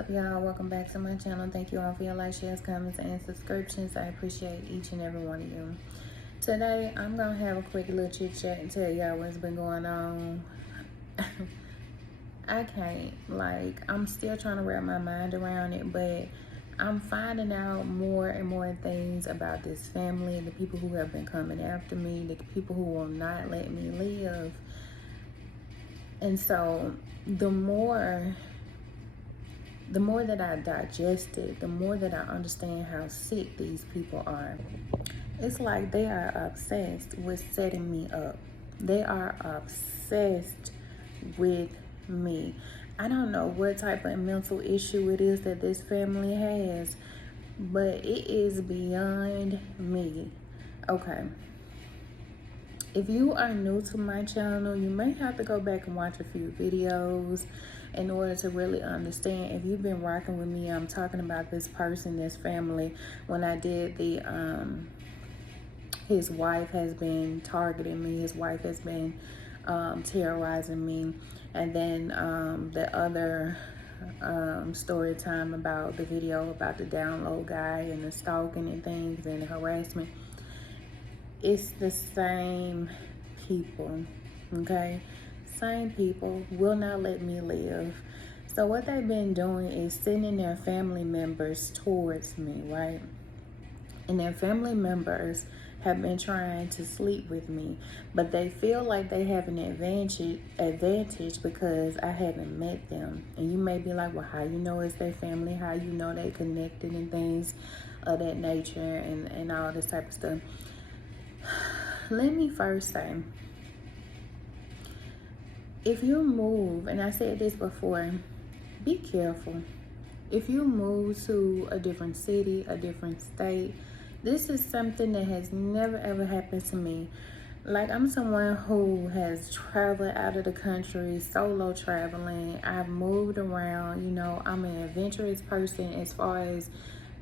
up, y'all? Welcome back to my channel. Thank you all for your likes, shares, comments, and subscriptions. I appreciate each and every one of you. Today, I'm going to have a quick little chit chat and tell y'all what's been going on. I can't, I'm still trying to wrap my mind around it, but I'm finding out more and more things about this family, the people who have been coming after me, the people who will not let me live. And so, the more that I digest it, the more that I understand how sick these people are. It's like they are obsessed with setting me up. They are obsessed with me. I don't know what type of mental issue it is that this family has, but it is beyond me. Okay. If you are new to my channel, you may have to go back and watch a few videos in order to really understand. If you've been rocking with me, I'm talking about this person, this family. When I did the, his wife has been targeting me. His wife has been terrorizing me. And then the other story time about the video about the download guy and the stalking and things and the harassment. It's the same people, okay? Same people will not let me live. So what they've been doing is sending their family members towards me, right? And their family members have been trying to sleep with me, but they feel like they have an advantage because I haven't met them. And you may be like, well, how you know it's their family? How you know they connected and things of that nature and all this type of stuff. Let me first say, if you move, and I said this before, be careful. If you move to a different city, a different state, this is something that has never ever happened to me. Like, I'm someone who has traveled out of the country, solo traveling. I've moved around, you know, I'm an adventurous person as far as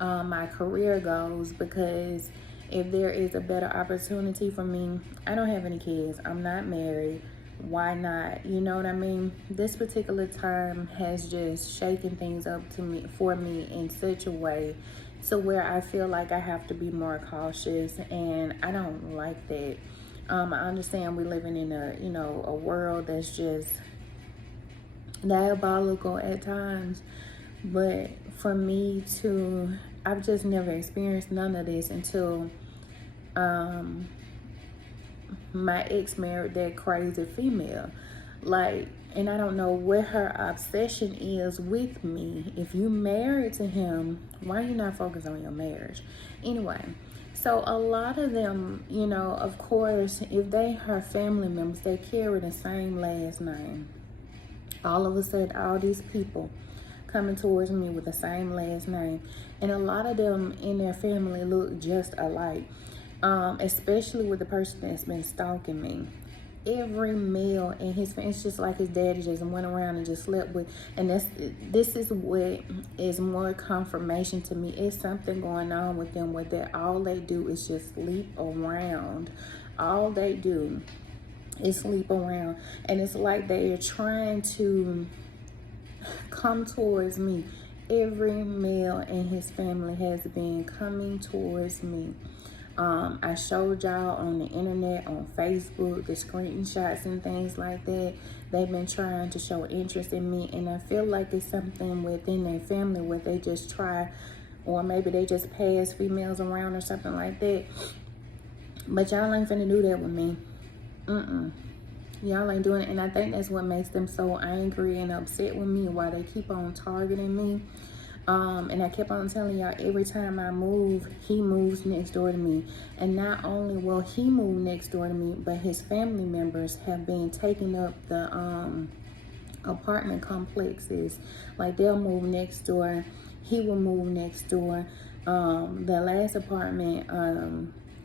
my career goes, because if there is a better opportunity for me, I don't have any kids, I'm not married, why not? You know what I mean? This particular time has just shaken things up for me in such a way to where I feel like I have to be more cautious, and I don't like that. I understand we're living in a world that's just diabolical at times, but for me I've just never experienced none of this until my ex married that crazy female. And I don't know what her obsession is with me. If you married to him, why are you not focused on your marriage? Anyway, so a lot of them, you know, of course, if they are family members, they carry the same last name. All of a sudden, all these people coming towards me with the same last name, and a lot of them in their family look just alike, especially with the person that's been stalking me. Every male in his family, it's just like his daddy just went around and just slept with, and this is what is more confirmation to me. It's something going on with them where all they do is just sleep around. All they do is sleep around, and it's like they are trying to come towards me. Every male in his family has been coming towards me. I showed y'all on the internet, on Facebook, the screenshots and things like that. They've been trying to show interest in me, and I feel like it's something within their family where they just try, or maybe they just pass females around or something like that. But y'all ain't finna do that with me. Y'all ain't doing it, and I think that's what makes them so angry and upset with me, why they keep on targeting me. And I kept on telling y'all, every time I move, he moves next door to me. And not only will he move next door to me, but his family members have been taking up the apartment complexes. Like, they'll move next door, he will move next door. The last apartment,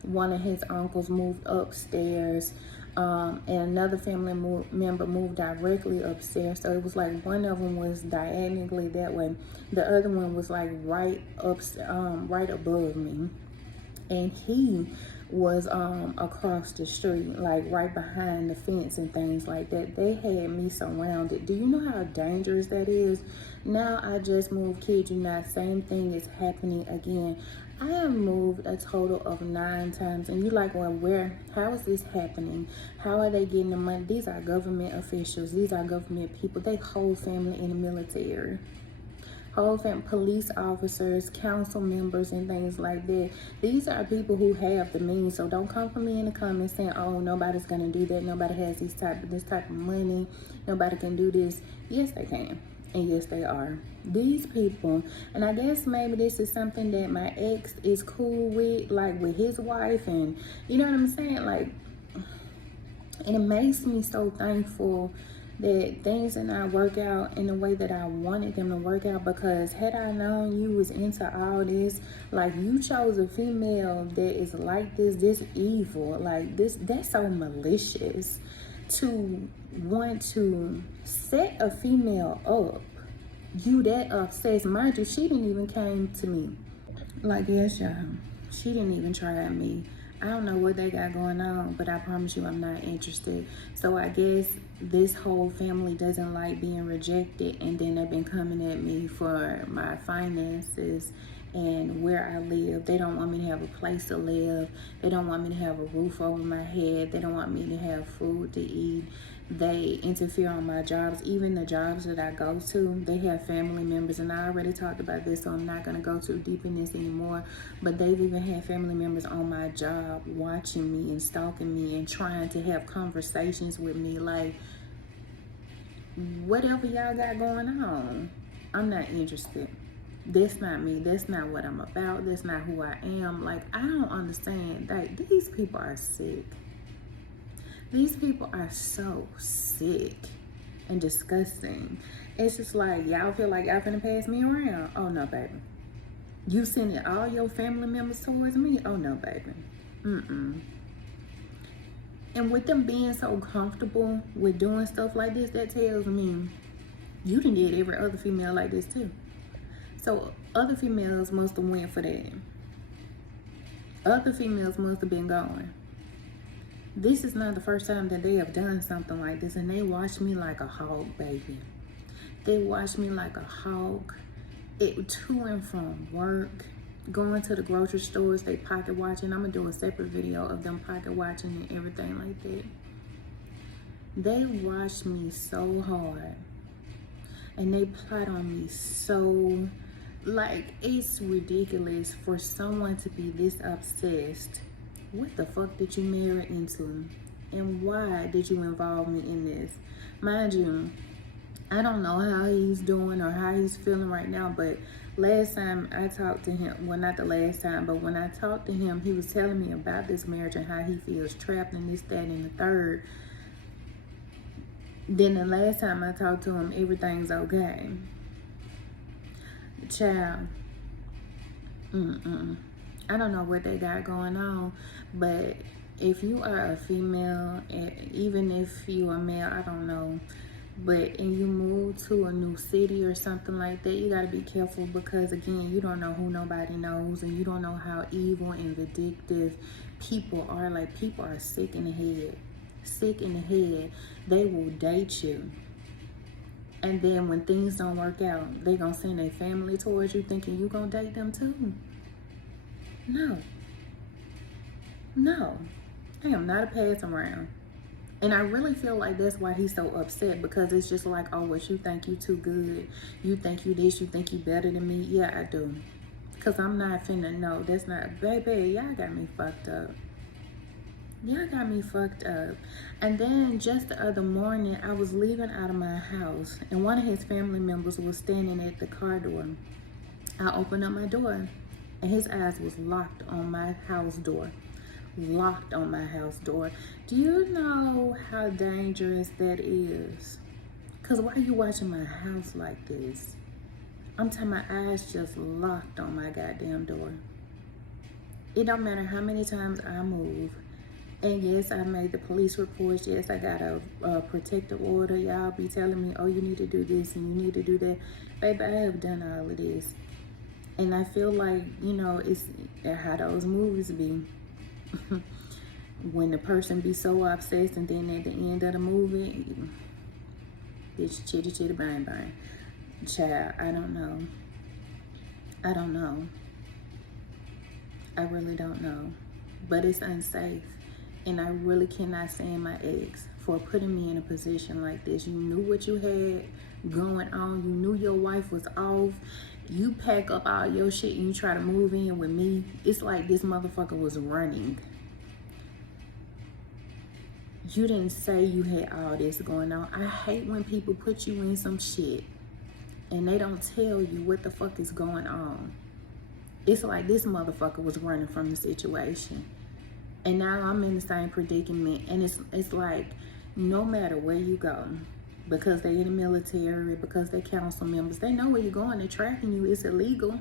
one of his uncles moved upstairs, and another family member moved directly upstairs. So it was like one of them was diagonally that way, the other one was like right above me. and he was across the street, like right behind the fence and things like that. They had me surrounded. Do you know how dangerous that is? Now I just moved, kid you not, same thing is happening again. I have moved a total of 9 times, and you like, well, where, how is this happening? How are they getting the money? These are government officials, these are government people, they whole family in the military, whole family, police officers, council members, and things like that. These are people who have the means. So don't come for me in the comments saying, oh, nobody's gonna do that, nobody has this type of money, nobody can do this. Yes, they can, and yes, they are. These people, and I guess maybe this is something that my ex is cool with, like with his wife, and you know what I'm saying, like, and it makes me so thankful that things did not work out in the way that I wanted them to work out, because had I known you was into all this, like, you chose a female that is like this evil, like this, that's so malicious, to want to set a female up, you that obsessed. Mind you, she didn't even came to me. Like, yes, y'all, she didn't even try at me. I don't know what they got going on, but I promise you I'm not interested. So I guess this whole family doesn't like being rejected, and then they've been coming at me for my finances and where I live. They don't want me to have a place to live. They don't want me to have a roof over my head. They don't want me to have food to eat. They interfere on my jobs. Even the jobs that I go to, they have family members, and I already talked about this, so I'm not going to go too deep in this anymore, but they've even had family members on my job watching me and stalking me and trying to have conversations with me, like, whatever y'all got going on, I'm not interested. That's not me. That's not what I'm about. That's not who I am. Like, I don't understand. Like, these people are sick. These people are so sick and disgusting. It's just like, y'all feel like y'all finna pass me around. Oh, no, baby. You sending all your family members towards me? Oh, no, baby. Mm-mm. And with them being so comfortable with doing stuff like this, that tells me you done did every other female like this too. So other females must have went for that. Other females must have been going. This is not the first time that they have done something like this, and they watch me like a hog, baby. They watch me like a hog. To and from work, going to the grocery stores, they pocket watching. I'm gonna do a separate video of them pocket watching and everything like that. They watch me so hard, and they plot on me so, like, it's ridiculous for someone to be this obsessed. What the fuck did you marry into? And why did you involve me in this? Mind you, I don't know how he's doing or how he's feeling right now, but last time I talked to him, well, not the last time, but when I talked to him, he was telling me about this marriage and how he feels trapped in this, that, and the third. Then the last time I talked to him, everything's okay. Child, I don't know what they got going on, but if you are a female, even if you are male, I don't know, but and you move to a new city or something like that, you got to be careful, because again, you don't know who nobody knows, and you don't know how evil and vindictive people are. Like, people are sick in the head. Sick in the head. They will date you, and then when things don't work out, they gonna send their family towards you thinking you gonna date them too. No, I am not a pass around. And I really feel like that's why he's so upset, because it's just like, oh, what, you think you too good, you think you this, you think you better than me. Yeah, I do, because I'm not finna, no, that's not, baby, y'all got me fucked up. Y'all got me fucked up. And then just the other morning, I was leaving out of my house, and one of his family members was standing at the car door. I opened up my door, and his eyes was locked on my house door. Locked on my house door. Do you know how dangerous that is? Because why are you watching my house like this? I'm telling my eyes just locked on my goddamn door. It don't matter how many times I move. And yes, I made the police reports. Yes, I got a protective order. Y'all be telling me, oh, you need to do this and you need to do that. Baby, I have done all of this. And I feel like, you know, it's how those movies be. When the person be so obsessed and then at the end of the movie, it's chitty chitty bang bang. Child, I don't know. I don't know. I really don't know. But it's unsafe. And I really cannot stand my ex for putting me in a position like this. You knew what you had going on. You knew your wife was off. You pack up all your shit and you try to move in with me. It's like this motherfucker was running. You didn't say you had all this going on. I hate when people put you in some shit and they don't tell you what the fuck is going on. It's like this motherfucker was running from the situation. And now I'm in the same predicament. And it's like, no matter where you go, because they're in the military, because they're council members, they know where you're going. They're tracking you. It's illegal.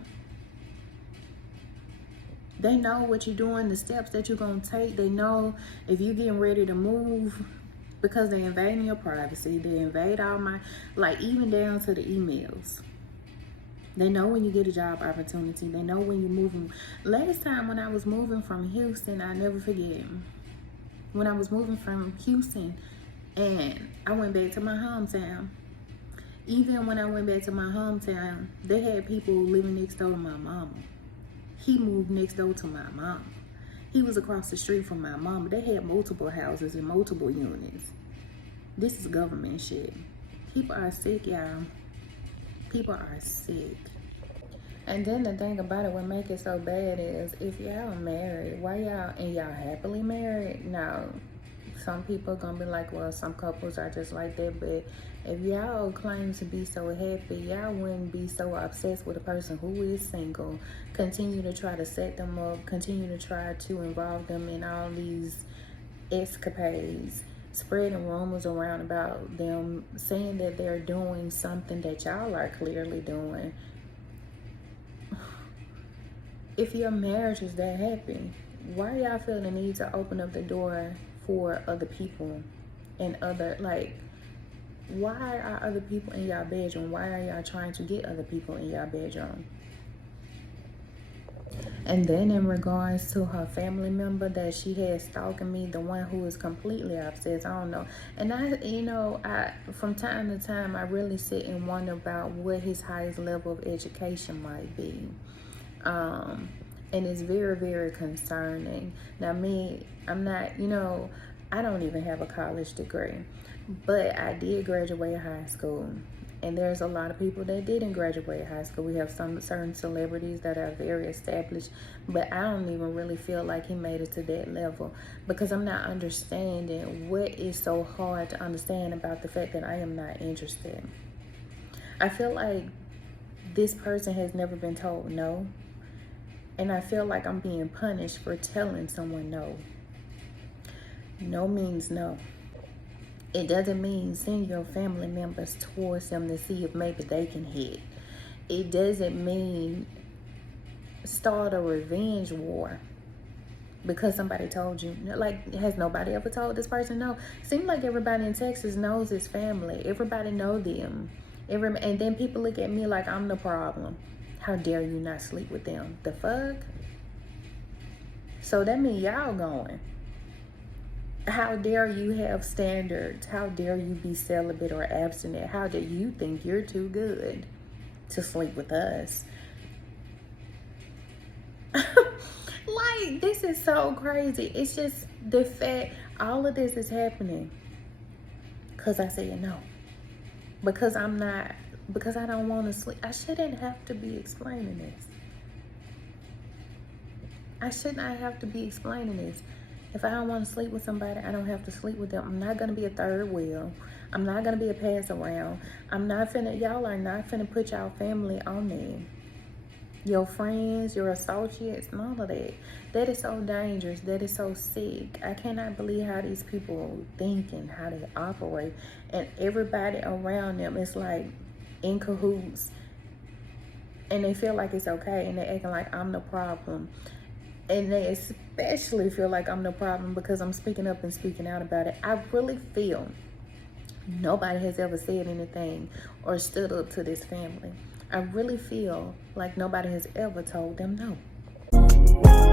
They know what you're doing, the steps that you're going to take. They know if you're getting ready to move, because they're invading your privacy. They invade all my, like, even down to the emails. They know when you get a job opportunity. They know when you're moving. Last time when I was moving from Houston, I never forget. When I was moving from Houston and I went back to my hometown. Even when I went back to my hometown, they had people living next door to my mama. He moved next door to my mama. He was across the street from my mama. They had multiple houses and multiple units. This is government shit. People are sick, y'all. People are sick. And then the thing about it, what make it so bad is, if y'all are married, why y'all, and y'all happily married? Now, some people are gonna be like, well, some couples are just like that, but if y'all claim to be so happy, y'all wouldn't be so obsessed with a person who is single, continue to try to set them up, continue to try to involve them in all these escapades, spreading rumors around about them, saying that they're doing something that y'all are clearly doing. If your marriage is that happy, why y'all feel the need to open up the door for other people and other, like, why are other people in y'all bedroom? Why are y'all trying to get other people in y'all bedroom? And then in regards to her family member that she had stalking me, the one who is completely obsessed, I don't know. And I from time to time, I really sit and wonder about what his highest level of education might be. And it's very, very concerning. Now me, I'm not, I don't even have a college degree, but I did graduate high school. And there's a lot of people that didn't graduate high school. We have some certain celebrities that are very established, but I don't even really feel like he made it to that level, because I'm not understanding what is so hard to understand about the fact that I am not interested. I feel like this person has never been told no, and I feel like I'm being punished for telling someone no. No means no. It doesn't mean send your family members towards them to see if maybe they can hit. It doesn't mean start a revenge war because somebody told you. Like, has nobody ever told this person no? Seems like everybody in Texas knows his family. Everybody know them. And then people look at me like I'm the problem. How dare you not sleep with them? The fuck? So that means y'all going. How dare you have standards? How dare you be celibate or abstinent? How do you think you're too good to sleep with us? Like, this is so crazy. It's just the fact all of this is happening because I said no. Because I don't want to sleep. I shouldn't have to be explaining this. I should not have to be explaining this. If I don't want to sleep with somebody, I don't have to sleep with them. I'm not going to be a third wheel. I'm not going to be a pass around. Y'all are not finna put y'all family on me. Your friends, your associates, none of that. That is so dangerous. That is so sick. I cannot believe how these people think and how they operate. And everybody around them is like in cahoots. And they feel like it's okay. And they're acting like I'm the problem. And they especially feel like I'm the problem because I'm speaking up and speaking out about it. I really feel nobody has ever said anything or stood up to this family. I really feel like nobody has ever told them no.